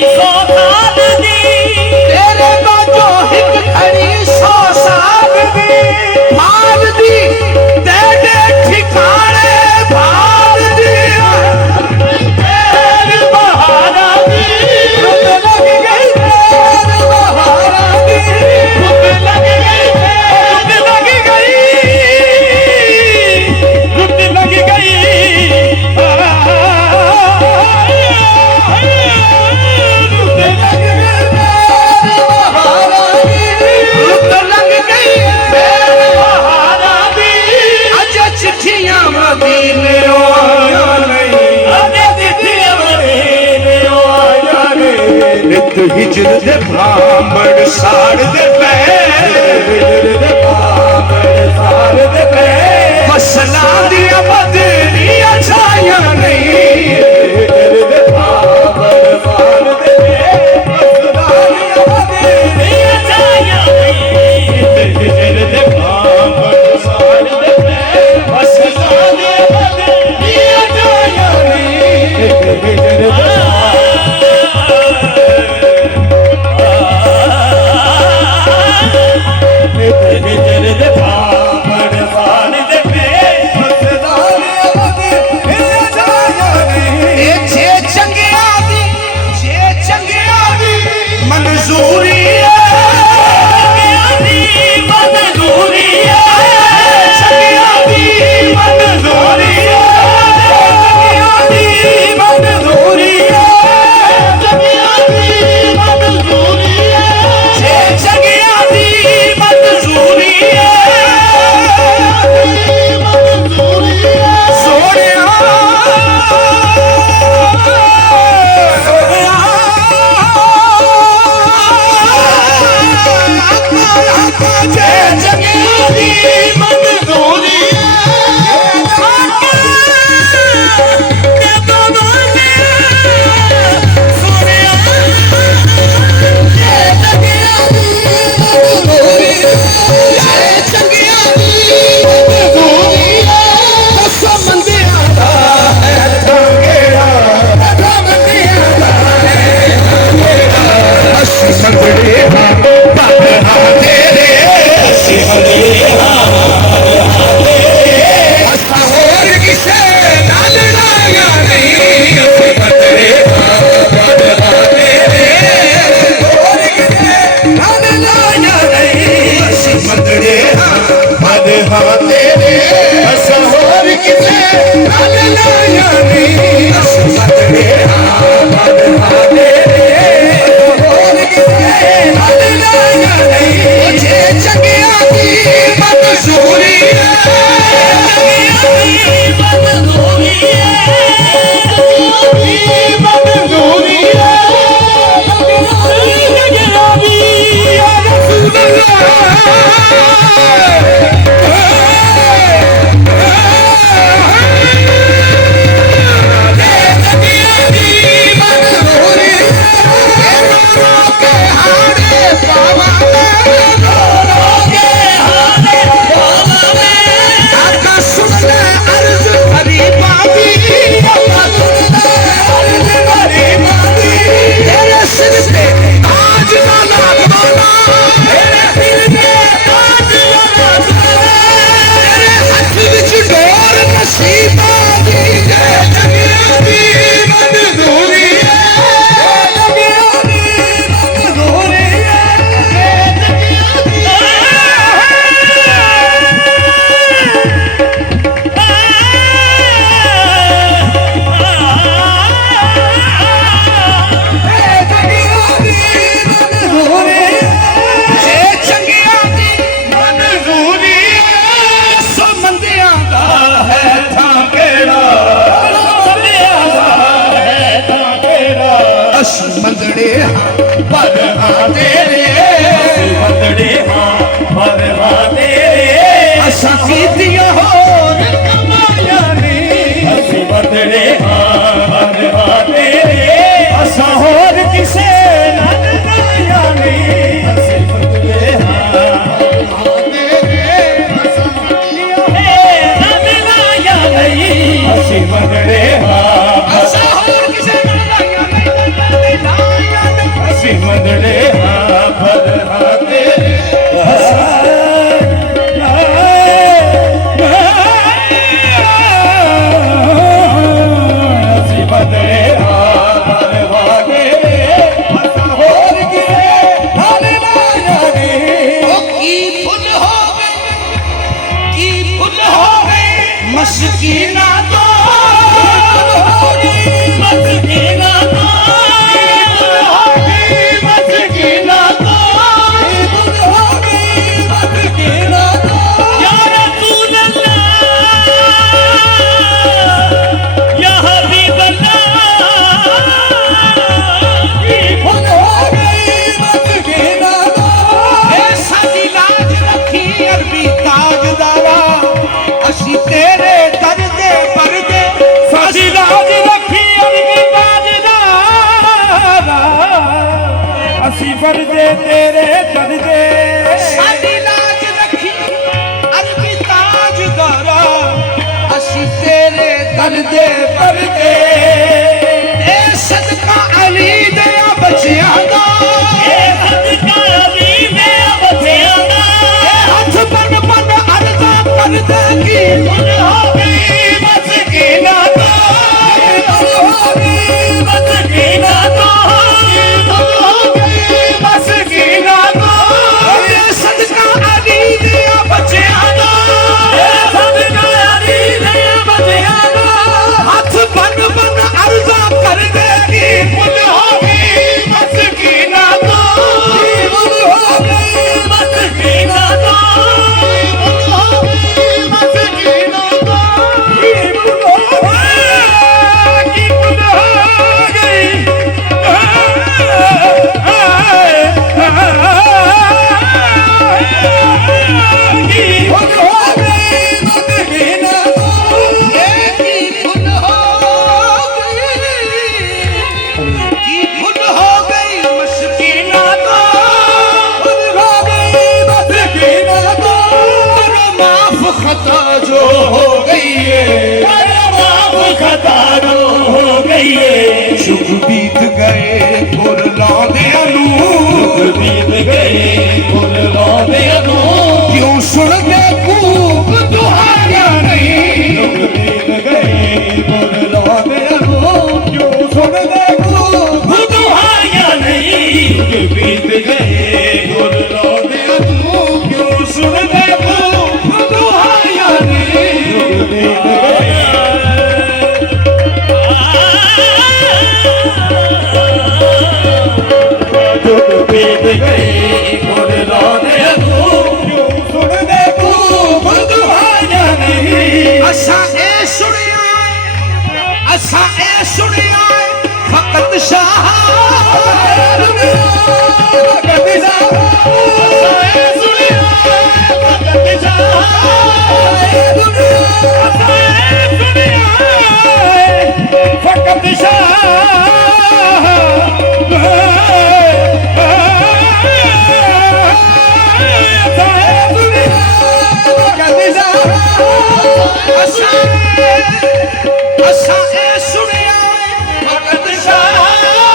100 साल दी तेरे बाजो हिक खड़ी 100 साल दी मार दी तेरे ठिकाने भार दी तेरे बहारा दी रुक लग गई तेरे बहारा दी रुक लग गई रुक लग गई रुक लग गई रुक लग गई तेरे बहारा दी अज चिट्ठियां मदीने आया नहीं अजे चिट्ठियां मदीने आया नहीं नित हिजर दे ब्राह्मण साड़ दे फसला दिया बदलियां छाया नहीं ਅਸੀਂ ਮੰਗਣੇ ਹਾਂ ਅਸਾਂ ਹੋਰ ਕਿਸੇ ਨਾਲ ਲਾਈਆਂ ਨਹੀਂ ਅਸੀਂ ਮੰਦੜੇ ਹਾਂ ਪਰ ਹਾਂ ਤੇਰੇ ਅਸੀਂ ਮੰਦੜੇ ਹਾਂ ਪਰ ਹਾਂ ਤੇਰੇ ਅਸਾਂ ਹੋਰ ਕਿਸੇ ਹਾਲ ਨਾ ਜਾਣੇ ਕੀ ਫੁੱਲ ਹੋ ਗਏ, ਕੀ ਫੁੱਲ ਹੋ ਗਏ ਮਸਕੀਨਾ ਤੋਂ ਹੋ ਗਈ ਮਸਕੀਨਾ ਤੋਂ ਹੋ ਗਈ ਮਸਕੀਨਾ ਤੋਂ ਹੋ ਗਈ ਮਸਕੀਨਾ ਤੋਂ ਯਾ ਰਸੂਲ ਅੱਲਾਹ ਯਾ ਹਬੀਬ ਅੱਲਾਹ ਕੀ ਫੁੱਲ ਹੋ ਗਈ ਮਸਕੀਨਾ ਤੋਂ ਇਹ ਸਾਡੀ ਲਾਜ ਰੱਖੀ ਅਰਬੀ ਤਾਜਦਾਰਾ ਅਸੀਂ ਤੇਰੇ ਦਰ ਦੇ ਪਰਦੇ ਸਾਡੀ ਲਾਜ ਰੱਖੀ ਅਰਬੀ ਤਾਜਦਾਰਾ ਅਸੀਂ ਵਰਦੇ ਤੇਰੇ ਦਰਦੇ ਸਾਡੀ ਲਾਜ ਰੱਖੀ ਅਰਬੀ ਤਾਜਦਾਰਾ ਅਸੀਂ ਤੇਰੇ ਦਰ ਦੇ ਪਰਦੇ ਇਹ ਸਦਕਾ ਅਲੀ ਦੇ ਬੱਚਿਆਂ ਦਾ ਇਹ ਸਦਕਾ ਅਲੀ ਦੇ ਬੱਚਿਆਂ ਦਾ ਇਹ ਹੱਥ ਬੰਨ ਬੰਨ ਅਰਜ਼ਾ ਕਰਦੇ ਕੀ ਹੋ ਗਈ ਮਸਕੀਨਾ ਤੋਂ ਹੋ ਗਈ ਮਸਕੀਨਾ ਤੋਂ ਹੋ ਗਈ ਮਸਕੀਨਾ ਤੋਂ ਇਹ ਸਦਕਾ ਅਲੀ ਦੇ ਬੱਚਿਆਂ ਦਾ ਇਹ ਸਦਕਾ ਅਲੀ ਦੇ ਬੱਚਿਆਂ ਦਾ ਹੱਥ ਬੰਨ ਬੰਨ ਅਰਜ਼ਾ ਕਰਦੇ ਕੀ ਫੁੱਲ ਹੋ ਗਈ ਮਸਕੀਨਾ ਤੋਂ ਫੁੱਲ ਹੋ ਗਈ ਮਸਕੀਨਾ ਤੋਂ ਹੋ ਗਈ ਮਸਕੀਨਾ ਤੋਂ ਕੀ ਫੁੱਲ ਹੋ ਗਈ ਕੀ ਫੁੱਲ ਹੋ ਗਈ ਮਸਕੀਨਾ ਤੋਂ ਇਹ ਕੀ ਫੁੱਲ ਹੋ ਗਈ ਕੀ ਫੁੱਲ ਹੋ ਗਈ ਮਸਕੀਨਾ ਤੋਂ ਫੁੱਲ ਹੋ ਗਈ ਮਸਕੀਨਾ ਤੋਂ ਮਾਫ ਖਤਾ ਜੋ ਹੋ ਗਈ ਏ ਮਾਫ ਖਤਾ ਜੋ ਹੋ ਗਈ ਏ ਸ਼ੁਭ ਬੀਤ ਗਏ ਫੁੱਲ ਲਾਉਂਦਿਆਂ ਨੂੰ ਬੀਤ ਗਏ ਫੁੱਲ ਲਾਉਂਦਿਆਂ ਨੂੰ ਕਿਉਂ ਸੁਣਦੇ ਕੂਕ ਦੁਹਾਈਆਂ ਨਹੀਂ ਬੀਤ ਗਏ ਫੁੱਲ ਲਾਉਂਦਿਆਂ ਨੂੰ ਕਿਉਂ ਸੁਣਦੇ ਕੂਕ ਦੁਹਾਈਆਂ ਨਹੀਂ ਬੀਤ ਗਏ ਫੁੱਲ ਲਾਉਂਦਿਆਂ ਨੂੰ ਕਿਉਂ ਸੁਣਦੇ ਕੂਕ ਦੁਹਾਈਆਂ ਨਹੀਂ ਬੀਤ ਗਏ ਜੁਗ ਬੀਤ ਗਏ ਫੁੱਲ ਲਾਉਂਦਿਆਂ ਨੂੰ ਕਿਉਂ ਸੁਣਦੇ ਕੂਕ ਦੁਹਾਈਆਂ ਨਹੀਂ ਅਸਾਂ ਇਹ ਸੁਣਿਆ ਫਕਤ ਸ਼ਾਹ ਫਕਤ ਸ਼ਾਹ ਇਹ ਸੁਣਿਆ ਭਗਤ ਫਕਤ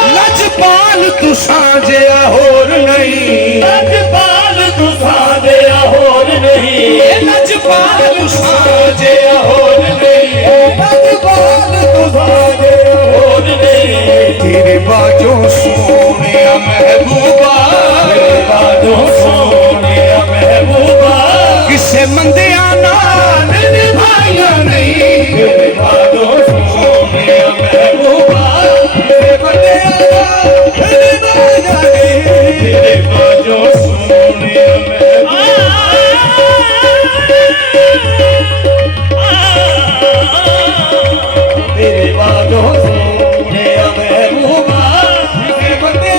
ਲਜਪਾਲ ਤੁਸਾਂ ਜਿਹਾ ਹੋਰ ਨਹੀਂ ਲਜਪਾਲ ਤੁਸਾਂ ਦੇ ਹੋਰ ਨਹੀਂ ਲਜਪਾਲ ਤੁਸਾਂ ਜਿਹਾ ਹੋਰ ਨਹੀਂ ਲਜਪਾਲ ਤੁਸਾਂ ਜਿਹਾ ਹੋਰ ਨਹੀਂ ਤੇਰੇ ਬਾਝੋਂ ਸੋਹਣਿਆ ਮਹਿਬੂਬਾ ਬਾਦੋਂ ਸੋਹਣਿਆ ਮਹਿਬੂਬਾ ਕਿਸੇ ਮੰਦਿਆਂ ਨਾਲ ਨਿਭਾਈਆਂ ਨਹੀਂ ਤੇਰੇ ਬਾਦੋਂ ਸੋਹਣਿਆ ਮਹਿਬੂਬਾ ਕਿਸੇ ਮੰਦਿਆਂ ਨਾਲ ਨਿਭਾਈਆਂ ਨਹੀਂ ਤੇਰੇ ਬਾਦੋਂ ਸੋਹਣਿਆ ਮਹਿਬੂਬਾ ਤੇਰੇ ਬਾਦੋਂ ਸੋਹਣਿਆ ਮਹਿਬੂਬਾ ਕਿਸੇ ਮੰਦਿਆਂ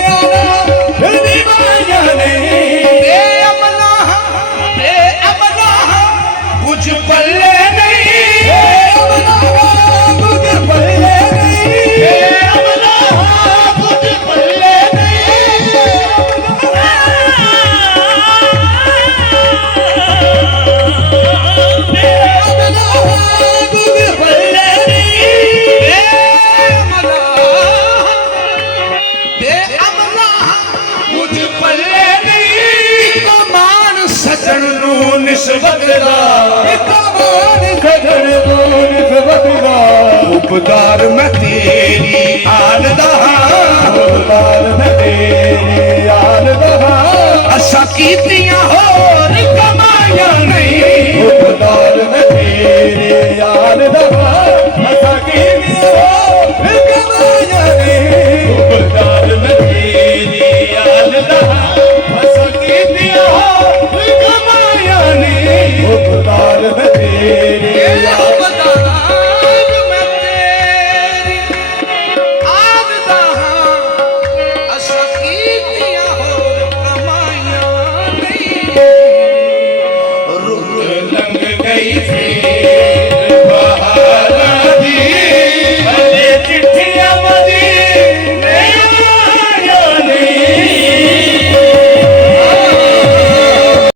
ਸਜਣ ਨੂੰ ਨਿਸਬਤ ਦਾ ਇਤਮਾਨ ਸਜਣ ਨੂੰ ਨਿਸਬਤ ਦਾ ਉਪਦਾਰ ਮੈਂ ਤੇਰੀ ਆਲ ਦਾ ਉਪਕਾਰ ਮੈਂ ਤੇਰੀ ਆਲ ਦਾ ਅਸਾਂ ਕੀਤੀਆਂ ਹੋਰ